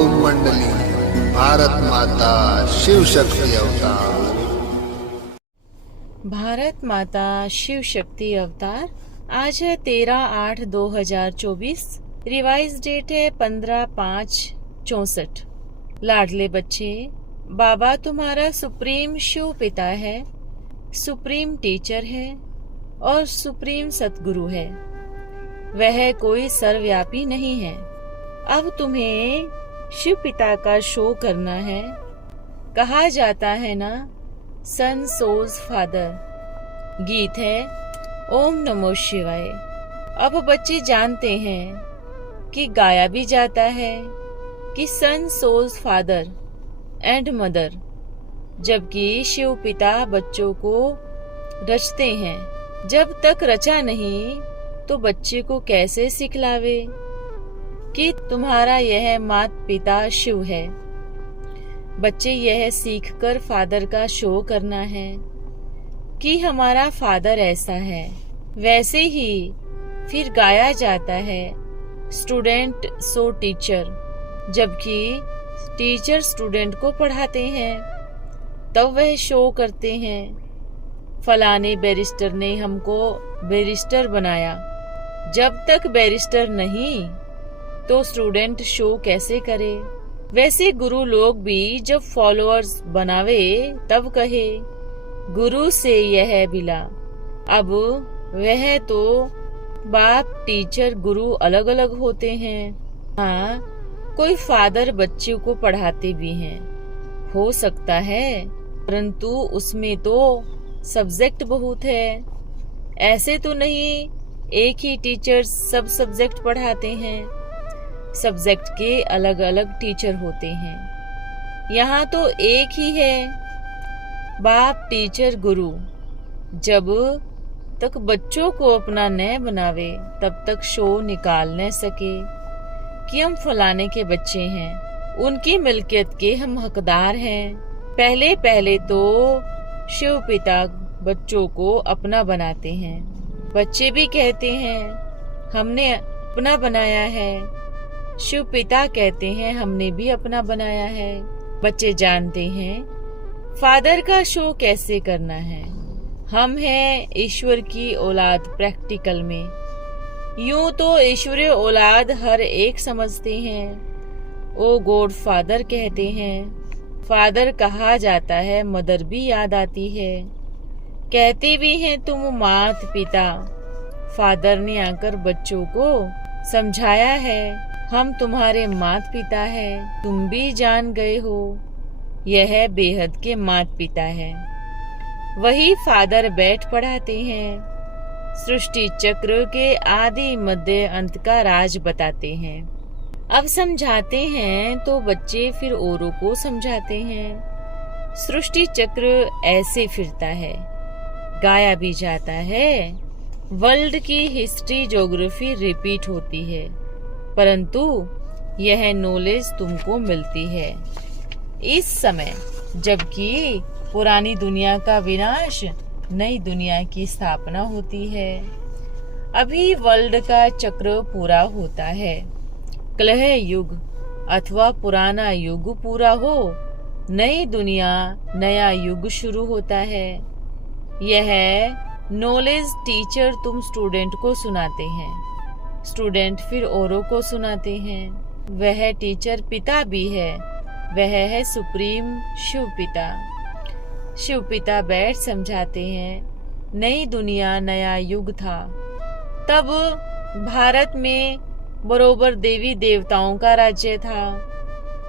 ओम मंडली भारत माता शिव शक्ति अवतार। भारत माता शिव शक्ति अवतार। आज है 13/8/2024। रिवाइज डेट है 15/5/64। लाडले बच्चे, बाबा तुम्हारा सुप्रीम शिव पिता है, सुप्रीम टीचर है और सुप्रीम सतगुरु है। वह कोई सर्वव्यापी नहीं है। अब तुम्हें शिव पिता का शो करना है। कहा जाता है ना, सन सोज फादर। गीत है ओम नमो शिवाय। अब बच्चे जानते हैं कि गाया भी जाता है कि सन सोज फादर एंड मदर, जबकि शिव पिता बच्चों को रचते हैं। जब तक रचा नहीं तो बच्चे को कैसे सिखलावे कि तुम्हारा यह माता पिता शिव है। बच्चे यह सीखकर फादर का शो करना है कि हमारा फादर ऐसा है। वैसे ही फिर गाया जाता है स्टूडेंट सो टीचर, जबकि टीचर स्टूडेंट को पढ़ाते हैं। तब वह शो करते हैं, फलाने बैरिस्टर ने हमको बैरिस्टर बनाया। जब तक बैरिस्टर नहीं तो स्टूडेंट शो कैसे करे। वैसे गुरु लोग भी जब फॉलोअर्स बनावे तब कहे गुरु से यह बिला। अब वह तो बाप टीचर गुरु अलग अलग होते हैं। हाँ, कोई फादर बच्चों को पढ़ाते भी हैं, हो सकता है, परंतु उसमें तो सब्जेक्ट बहुत है। ऐसे तो नहीं एक ही टीचर सब सब्जेक्ट पढ़ाते हैं। सब्जेक्ट के अलग अलग टीचर होते हैं। यहाँ तो एक ही है, बाप टीचर गुरु। जब तक बच्चों को अपना न बनावे तब तक शो निकाल न सके कि हम फलाने के बच्चे हैं, उनकी मिल्कियत के हम हकदार हैं। पहले पहले तो शिव पिता बच्चों को अपना बनाते हैं। बच्चे भी कहते हैं हमने अपना बनाया है। शिव पिता कहते हैं हमने भी अपना बनाया है। बच्चे जानते हैं फादर का शो कैसे करना है। हम हैं ईश्वर की औलाद प्रैक्टिकल में। यूं तो ईश्वरीय औलाद हर एक समझते हैं। ओ गॉड फादर कहते हैं। फादर कहा जाता है, मदर भी याद आती है। कहते भी हैं तुम मात पिता। फादर ने आकर बच्चों को समझाया है, हम तुम्हारे मात पिता है, तुम भी जान गए हो यह बेहद के मात पिता है। वही फादर बैठ पढ़ाते हैं। सृष्टि चक्र के आदि मध्य अंत का राज बताते हैं। अब समझाते हैं तो बच्चे फिर औरों को समझाते हैं। सृष्टि चक्र ऐसे फिरता है। गाया भी जाता है, वर्ल्ड की हिस्ट्री ज्योग्राफी रिपीट होती है, परंतु यह नॉलेज तुमको मिलती है इस समय, जबकि पुरानी दुनिया का विनाश, नई दुनिया की स्थापना होती है। अभी वर्ल्ड का चक्र पूरा होता है। कलह युग अथवा पुराना युग पूरा हो, नई दुनिया नया युग शुरू होता है। यह नॉलेज टीचर तुम स्टूडेंट को सुनाते हैं, स्टूडेंट फिर औरों को सुनाते हैं। वह टीचर पिता भी है, वह है सुप्रीम शिव पिता। शिव पिता बैठ समझाते हैं, नई दुनिया नया युग था। तब भारत में बरोबर देवी देवताओं का राज्य था।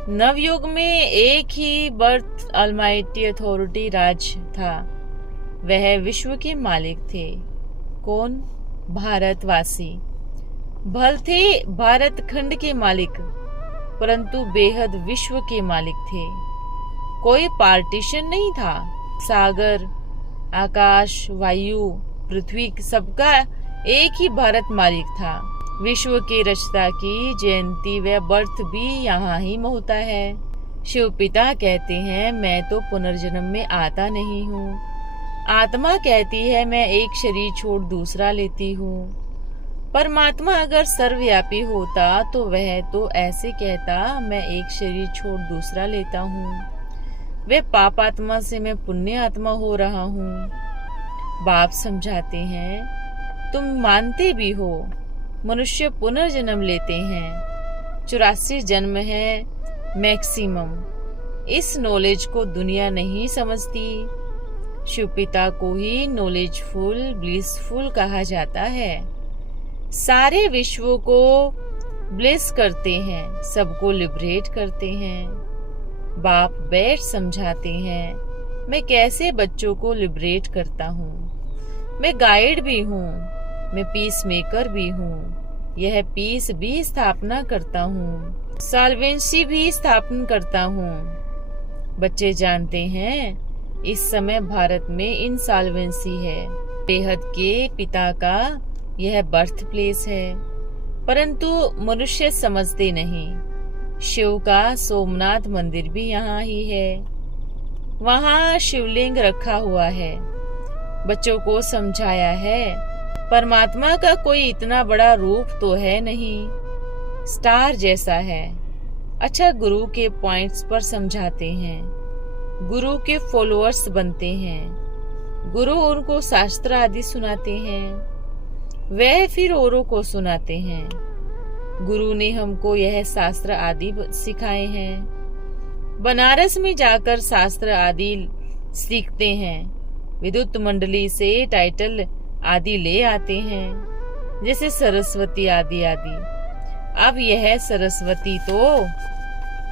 नवयुग में एक ही बर्थ अलमाइटी अथॉरिटी राज था। वह विश्व के मालिक थे। कौन? भारतवासी। भल थे भारत खंड के मालिक, परंतु बेहद विश्व के मालिक थे। कोई पार्टीशन नहीं था। सागर, आकाश, वायु, पृथ्वी सबका एक ही भारत मालिक था। विश्व के रचता की जयंती व बर्थ भी यहाँ ही होता है। शिव पिता कहते हैं मैं तो पुनर्जन्म में आता नहीं हूँ। आत्मा कहती है मैं एक शरीर छोड़ दूसरा लेती हूँ। परमात्मा अगर सर्वव्यापी होता तो वह तो ऐसे कहता, मैं एक शरीर छोड़ दूसरा लेता हूँ। वे पाप आत्मा से मैं पुण्य आत्मा हो रहा हूँ। बाप समझाते हैं, तुम मानते भी हो मनुष्य पुनर्जन्म लेते हैं, 84 जन्म है मैक्सिमम। इस नॉलेज को दुनिया नहीं समझती। शिव पिता को ही नॉलेजफुल ब्लिसफुल कहा जाता है। सारे विश्व को ब्लेस करते हैं, सबको लिबरेट करते हैं। बाप बैठ समझाते हैं, मैं कैसे बच्चों को लिबरेट करता हूँ। मैं गाइड भी हूँ, मैं पीस मेकर भी हूँ। यह पीस भी स्थापना करता हूँ, सॉल्वेंसी भी स्थापना करता हूँ। बच्चे जानते हैं इस समय भारत में इंसॉल्वेंसी है। बेहद के पिता का यह बर्थ प्लेस है, परंतु मनुष्य समझते नहीं। शिव का सोमनाथ मंदिर भी यहाँ ही है। वहाँ शिवलिंग रखा हुआ है। बच्चों को समझाया है, परमात्मा का कोई इतना बड़ा रूप तो है नहीं, स्टार जैसा है। अच्छा, गुरु के पॉइंट्स पर समझाते हैं। गुरु के फॉलोअर्स बनते हैं। गुरु उनको शास्त्र आदि सुनाते हैं, वह फिर औरों को सुनाते हैं। गुरु ने हमको यह शास्त्र आदि सिखाए हैं। बनारस में जाकर शास्त्र आदि सीखते हैं। विद्युत मंडली से टाइटल आदि ले आते हैं, जैसे सरस्वती आदि आदि। अब यह सरस्वती तो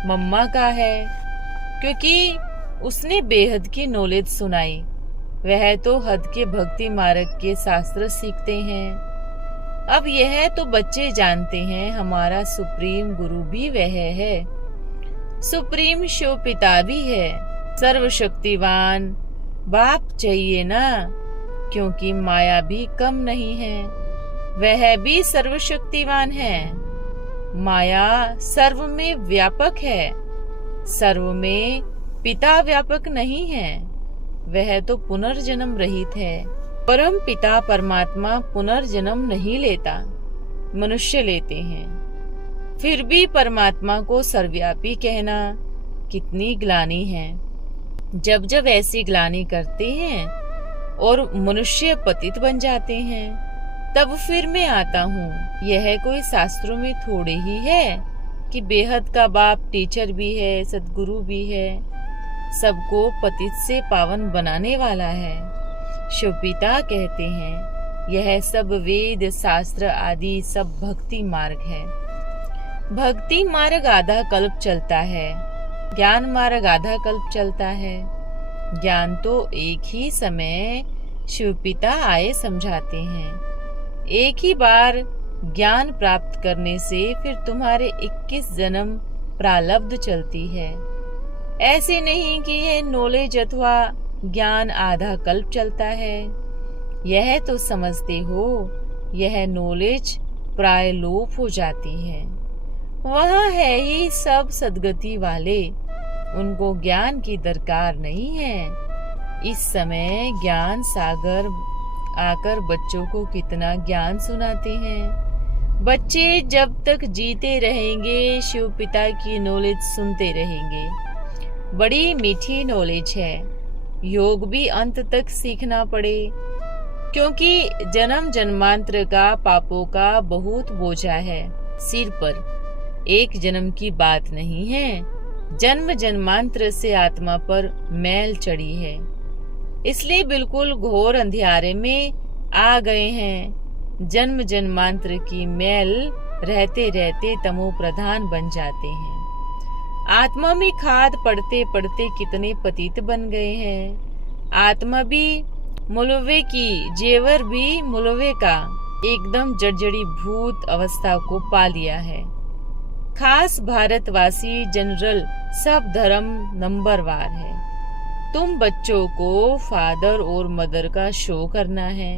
मम्मा का है, क्योंकि उसने बेहद की नॉलेज सुनाई। वह तो हद के भक्ति मार्ग के शास्त्र सीखते हैं। अब यह तो बच्चे जानते हैं, हमारा सुप्रीम गुरु भी वह है, सुप्रीम शिव पिता भी है। सर्वशक्तिवान बाप चाहिए ना, क्योंकि माया भी कम नहीं है, वह भी सर्वशक्तिवान है। माया सर्व में व्यापक है, सर्व में पिता व्यापक नहीं है। वह तो पुनर्जन्म रहित है। परम पिता परमात्मा पुनर्जन्म नहीं लेता, मनुष्य लेते हैं। फिर भी परमात्मा को सर्वव्यापी कहना कितनी ग्लानि है। जब जब ऐसी ग्लानि करते हैं और मनुष्य पतित बन जाते हैं, तब फिर मैं आता हूँ। यह कोई शास्त्रों में थोड़े ही है कि बेहद का बाप टीचर भी है, सदगुरु भी है, सबको पतित से पावन बनाने वाला है। शिव पिता कहते हैं, यह सब वेद शास्त्र आदि सब भक्ति मार्ग है। भक्ति मार्ग आधा कल्प चलता है, ज्ञान मार्ग आधा कल्प चलता है। ज्ञान तो एक ही समय शिव पिता आए समझाते हैं। एक ही बार ज्ञान प्राप्त करने से फिर तुम्हारे 21 जन्म प्रारब्ध चलती है। ऐसे नहीं कि यह नॉलेज अथवा ज्ञान आधा कल्प चलता है। यह तो समझते हो यह नॉलेज प्राय लोप हो जाती है। वहाँ है ही सब सदगति वाले, उनको ज्ञान की दरकार नहीं है। इस समय ज्ञान सागर आकर बच्चों को कितना ज्ञान सुनाते हैं। बच्चे जब तक जीते रहेंगे शिव पिता की नॉलेज सुनते रहेंगे। बड़ी मीठी नॉलेज है। योग भी अंत तक सीखना पड़े, क्योंकि जन्म जन्मांतर का पापों का बहुत बोझा है सिर पर। एक जन्म की बात नहीं है, जन्म जन्मांतर से आत्मा पर मैल चढ़ी है। इसलिए बिल्कुल घोर अंधियारे में आ गए हैं। जन्म जन्मांतर की मैल रहते रहते तमो प्रधान बन जाते हैं। आत्मा में खाद पड़ते पड़ते कितने पतित बन गए हैं। आत्मा भी मुलवे की, जेवर भी मुलवे का, एकदम जर्जरी भूत अवस्था को पा लिया है। खास भारतवासी जनरल सब धर्म नंबरवार है। तुम बच्चों को फादर और मदर का शो करना है।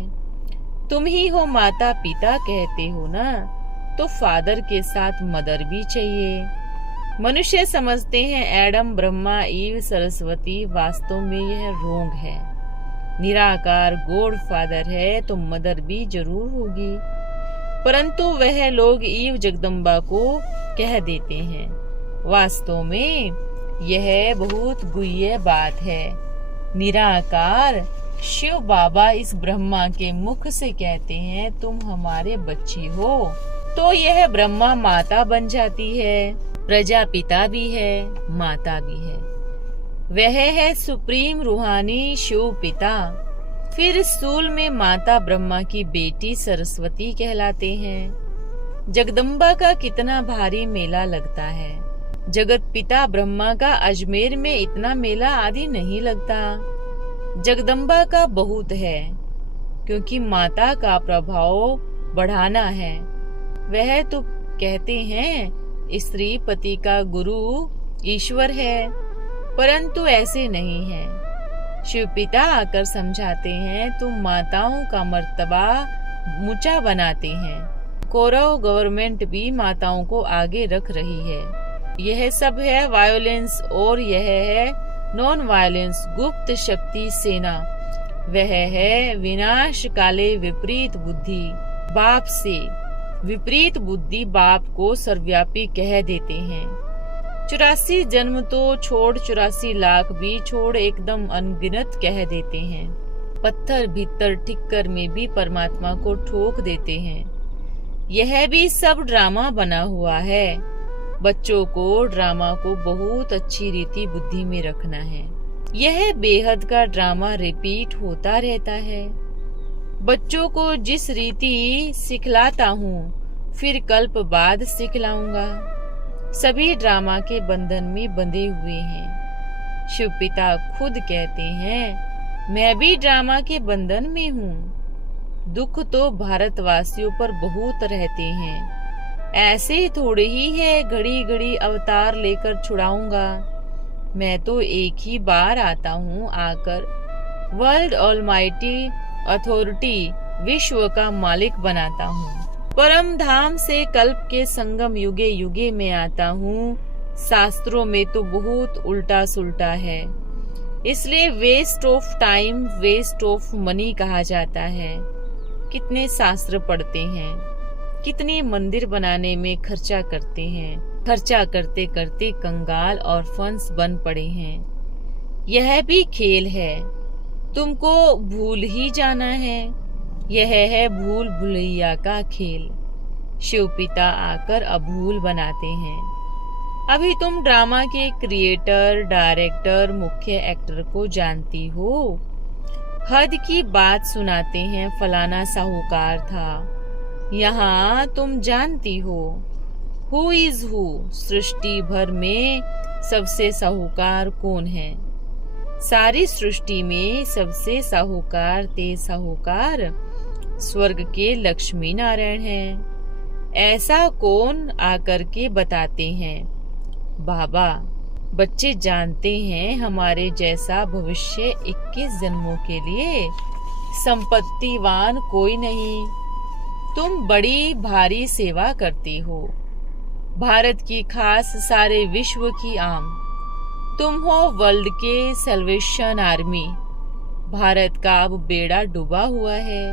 तुम ही हो माता पिता कहते हो ना, तो फादर के साथ मदर भी चाहिए। मनुष्य समझते हैं एडम ब्रह्मा ईव सरस्वती, वास्तव में यह रोंग है। निराकार गॉड फादर है तो मदर भी जरूर होगी। परंतु वह लोग ईव जगदम्बा को कह देते हैं। वास्तव में यह बहुत गुह्य बात है। निराकार शिव बाबा इस ब्रह्मा के मुख से कहते हैं, तुम हमारे बच्ची हो, तो यह ब्रह्मा माता बन जाती है, प्रजापिता भी है, माता भी है। वह है सुप्रीम रूहानी शिव पिता। फिर स्थूल में माता ब्रह्मा की बेटी सरस्वती कहलाते हैं। जगदम्बा का कितना भारी मेला लगता है। जगत पिता ब्रह्मा का अजमेर में इतना मेला आदि नहीं लगता। जगदम्बा का बहुत है, क्योंकि माता का प्रभाव बढ़ाना है। वह तो कहते हैं स्त्री पति का गुरु ईश्वर है, परंतु ऐसे नहीं है। शिव पिता आकर समझाते हैं, तुम माताओं का मर्तबा ऊंचा बनाते हैं। कौरव गवर्नमेंट भी माताओं को आगे रख रही है। यह सब है वायोलेंस, और यह है नॉन वायलेंस गुप्त शक्ति सेना। वह है विनाश काले विपरीत बुद्धि। बाप से विपरीत बुद्धि बाप को सर्वव्यापी कह देते हैं। 84 जन्म तो छोड़, 84 लाख भी छोड़, एकदम अनगिनत कह देते हैं। पत्थर भीतर ठिक्कर में भी परमात्मा को ठोक देते हैं। यह भी सब ड्रामा बना हुआ है। बच्चों को ड्रामा को बहुत अच्छी रीति बुद्धि में रखना है। यह बेहद का ड्रामा रिपीट होता रहता है। बच्चों को जिस रीति सिखलाता हूँ, फिर कल्प बाद सिखलाऊंगा। सभी ड्रामा के बंधन में बंधे हुए हैं। शिव पिता खुद कहते हैं, मैं भी ड्रामा के बंधन में हूँ। दुख तो भारतवासियों पर बहुत रहते हैं। ऐसे थोड़े ही है, घड़ी घड़ी अवतार लेकर छुड़ाऊंगा। मैं तो एक ही बार आता हूँ, आकर वर्ल्ड ऑलमाइटी अथॉरिटी विश्व का मालिक बनाता हूँ। परम धाम से कल्प के संगम युगे युगे में आता हूँ। शास्त्रों में तो बहुत उल्टा सुल्टा है, इसलिए waste of time, waste of money कहा जाता है। कितने शास्त्र पढ़ते हैं, कितने मंदिर बनाने में खर्चा करते हैं। खर्चा करते करते कंगाल और फंस बन पड़े हैं। यह भी खेल है, तुमको भूल ही जाना है। यह है भूल भुलैया का खेल। शिव पिता आकर अभूल बनाते हैं। अभी तुम ड्रामा के क्रिएटर, डायरेक्टर, मुख्य एक्टर को जानती हो। हद की बात सुनाते हैं, फलाना साहूकार था। यहाँ तुम जानती हो हु इज हु, सृष्टि भर में सबसे साहूकार कौन है। सारी सृष्टि में सबसे साहूकार ते साहूकार स्वर्ग के लक्ष्मी नारायण हैं। ऐसा कौन आकर के बताते हैं। बाबा, बच्चे जानते हैं हमारे जैसा भविष्य 21 जन्मों के लिए संपत्तिवान कोई नहीं। तुम बड़ी भारी सेवा करती हो, भारत की खास, सारे विश्व की आम। तुम हो वर्ल्ड के सल्वेशन आर्मी। भारत का अब बेड़ा डूबा हुआ है।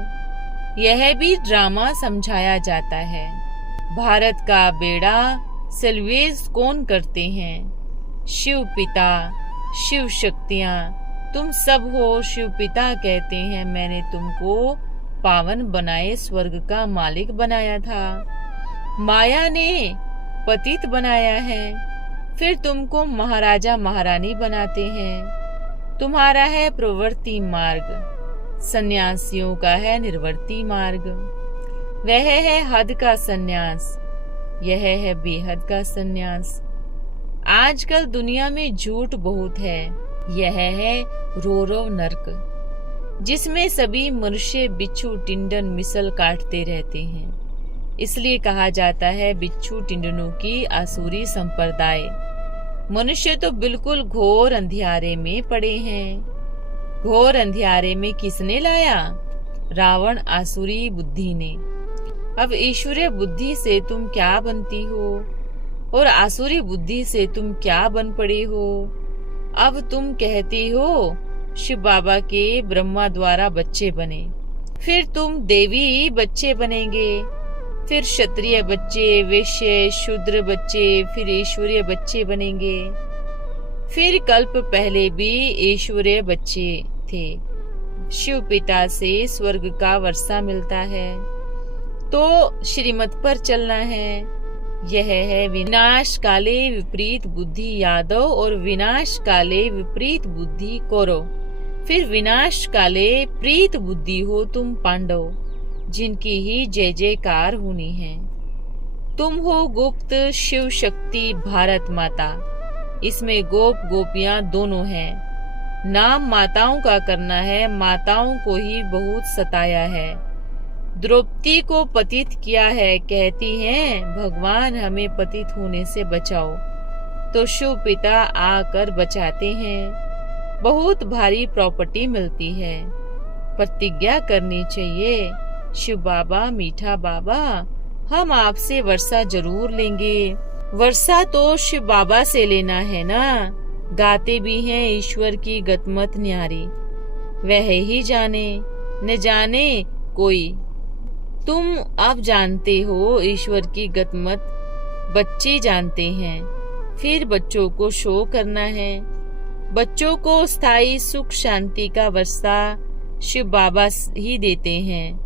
यह भी ड्रामा समझाया जाता है। भारत का बेड़ा सल्वेज कौन करते हैं। शिव पिता, शिव शक्तियाँ, तुम सब हो। शिव पिता कहते हैं, मैंने तुमको पावन बनाए स्वर्ग का मालिक बनाया था। माया ने पतित बनाया है, फिर तुमको महाराजा महारानी बनाते हैं। तुम्हारा है प्रवृत्ति मार्ग, सन्यासियों का है निर्वर्ती मार्ग। वह है हद का सन्यास, यह है बेहद का सन्यास। आजकल दुनिया में झूठ बहुत है। यह है रोरव नरक, जिसमें सभी मनुष्य बिच्छू टिंडन मिसल काटते रहते हैं। इसलिए कहा जाता है बिच्छू टिंडनों की आसुरी संप्रदाय। मनुष्य तो बिल्कुल घोर अंधियारे में पड़े हैं। घोर अंधियारे में किसने लाया? रावण आसुरी बुद्धि ने। अब ईश्वरीय बुद्धि से तुम क्या बनती हो और आसुरी बुद्धि से तुम क्या बन पड़े हो? अब तुम कहती हो शिव बाबा के ब्रह्मा द्वारा बच्चे बने, फिर तुम देवी बच्चे बनेंगे, फिर क्षत्रिय बच्चे, वैश्य, शूद्र बच्चे, फिर ईश्वरीय बच्चे बनेंगे। फिर कल्प पहले भी ईश्वरीय बच्चे थे। शिव पिता से स्वर्ग का वर्षा मिलता है, तो श्रीमत पर चलना है। यह है विनाश काले विपरीत बुद्धि यादव और विनाश काले विपरीत बुद्धि कौरव। फिर विनाश काले प्रीत बुद्धि हो तुम पांडव, जिनकी ही जय जयकार होनी है। तुम हो गुप्त शिव शक्ति भारत माता। इसमें गोप गोपियां दोनों हैं। नाम माताओं का करना है, माताओं को ही बहुत सताया है। द्रौपदी को पतित किया है, कहती हैं भगवान हमें पतित होने से बचाओ, तो शिव पिता आकर बचाते हैं। बहुत भारी प्रॉपर्टी मिलती है। प्रतिज्ञा करनी चाहिए, शिव बाबा, मीठा बाबा, हम आपसे वर्षा जरूर लेंगे। वर्षा तो शिव बाबा से लेना है ना। गाते भी हैं ईश्वर की गतमत न्यारी, वह ही जाने न जाने कोई। तुम अब जानते हो ईश्वर की गतमत, बच्चे जानते हैं। फिर बच्चों को शो करना है। बच्चों को स्थायी सुख शांति का वर्षा शिव बाबा ही देते हैं।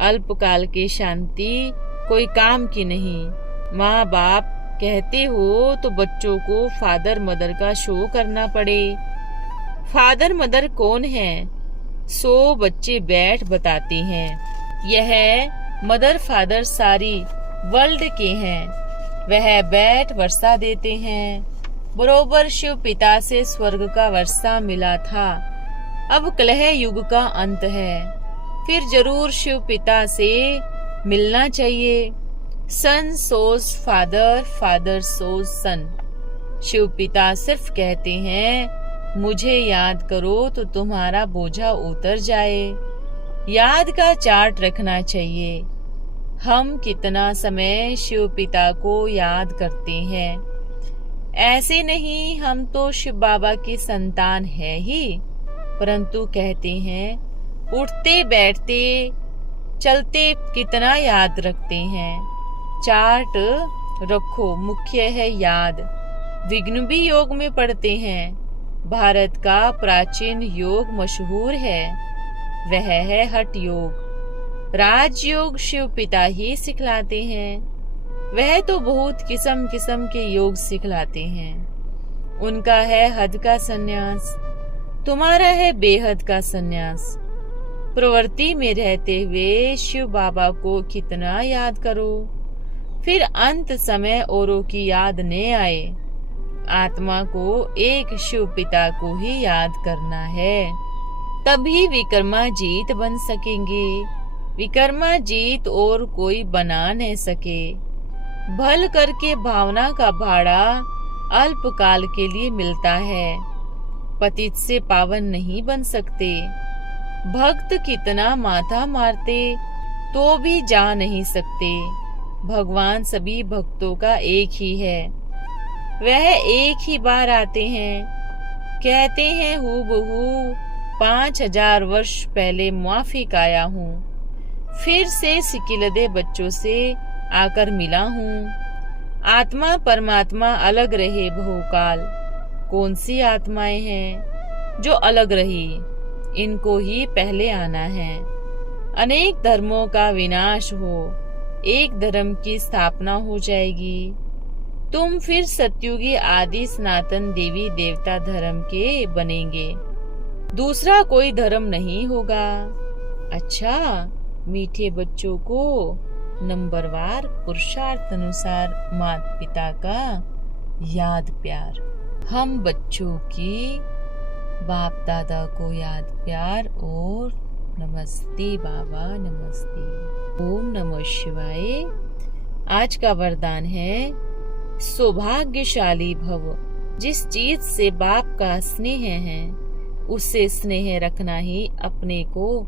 अल्पकाल की शांति कोई काम की नहीं। माँ बाप कहते हो तो बच्चों को फादर मदर का शो करना पड़े। फादर मदर कौन है? 100 बच्चे बैठ बताते हैं। यह मदर फादर सारी वर्ल्ड के हैं। वह बैठ वर्षा देते हैं। बरोबर शिव पिता से स्वर्ग का वर्षा मिला था। अब कलह युग का अंत है, फिर जरूर शिव पिता से मिलना चाहिए। सन सोज फादर, फादर सोज सन। शिव पिता सिर्फ कहते हैं मुझे याद करो तो तुम्हारा बोझा उतर जाए। याद का चार्ट रखना चाहिए। हम कितना समय शिव पिता को याद करते हैं। ऐसे नहीं हम तो शिव बाबा की संतान है ही, परंतु कहते हैं उठते बैठते चलते कितना याद रखते हैं। चार्ट रखो, मुख्य है याद। विघ्न भी योग में पढ़ते हैं। भारत का प्राचीन योग मशहूर है, वह है हठ योग। राजयोग शिव पिता ही सिखलाते हैं। वह तो बहुत किस्म किस्म के योग सिखलाते हैं। उनका है हद का सन्यास, तुम्हारा है बेहद का सन्यास। प्रवृत्ति में रहते हुए शिव बाबा को कितना याद करो, फिर अंत समय औरों की याद न आए। आत्मा को एक शिव पिता को ही याद करना है, तभी विक्रमाजीत बन सकेंगे। विक्रमाजीत और कोई बना न सके। भल करके भावना का भाड़ा अल्पकाल के लिए मिलता है, पतित से पावन नहीं बन सकते। भक्त कितना माथा मारते तो भी जा नहीं सकते। भगवान सभी भक्तों का एक ही है, वह एक ही बार आते हैं। कहते हैं हूबहू 5000 वर्ष पहले माफिक आया हूँ, फिर से सिकिलदे बच्चों से आकर मिला हूँ। आत्मा परमात्मा अलग रहे बहुकाल। कौन सी आत्माएं हैं जो अलग रही? इनको ही पहले आना है। अनेक धर्मों का विनाश हो, एक धर्म की स्थापना हो जाएगी। तुम फिर सत्युगी आदि सनातन देवी देवता धर्म के बनेंगे, दूसरा कोई धर्म नहीं होगा। अच्छा, मीठे बच्चों को नंबरवार पुरुषार्थ अनुसार माता पिता का याद प्यार। हम बच्चों की बाप दादा को याद प्यार और नमस्ते बाबा, नमस्ते। ओम नमः शिवाय। आज का वरदान है सौभाग्यशाली भव। जिस चीज से बाप का स्नेह है उससे स्नेह रखना ही अपने को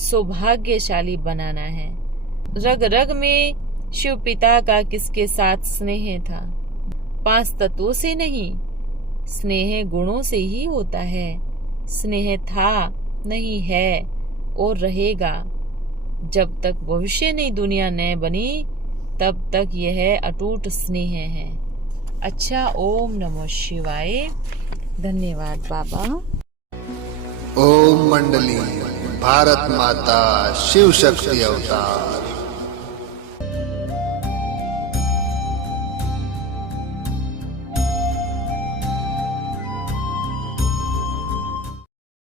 सौभाग्यशाली बनाना है। रग रग में शिव पिता का किसके साथ स्नेह था? 5 तत्वों से नहीं, स्नेह गुणों से ही होता है। स्नेह था, नहीं है और रहेगा। जब तक भविष्य नहीं दुनिया न बनी तब तक यह अटूट स्नेह है। अच्छा, ओम नमः शिवाय। धन्यवाद बाबा। ओम मंडली भारत माता शिव शक्ति अवतार।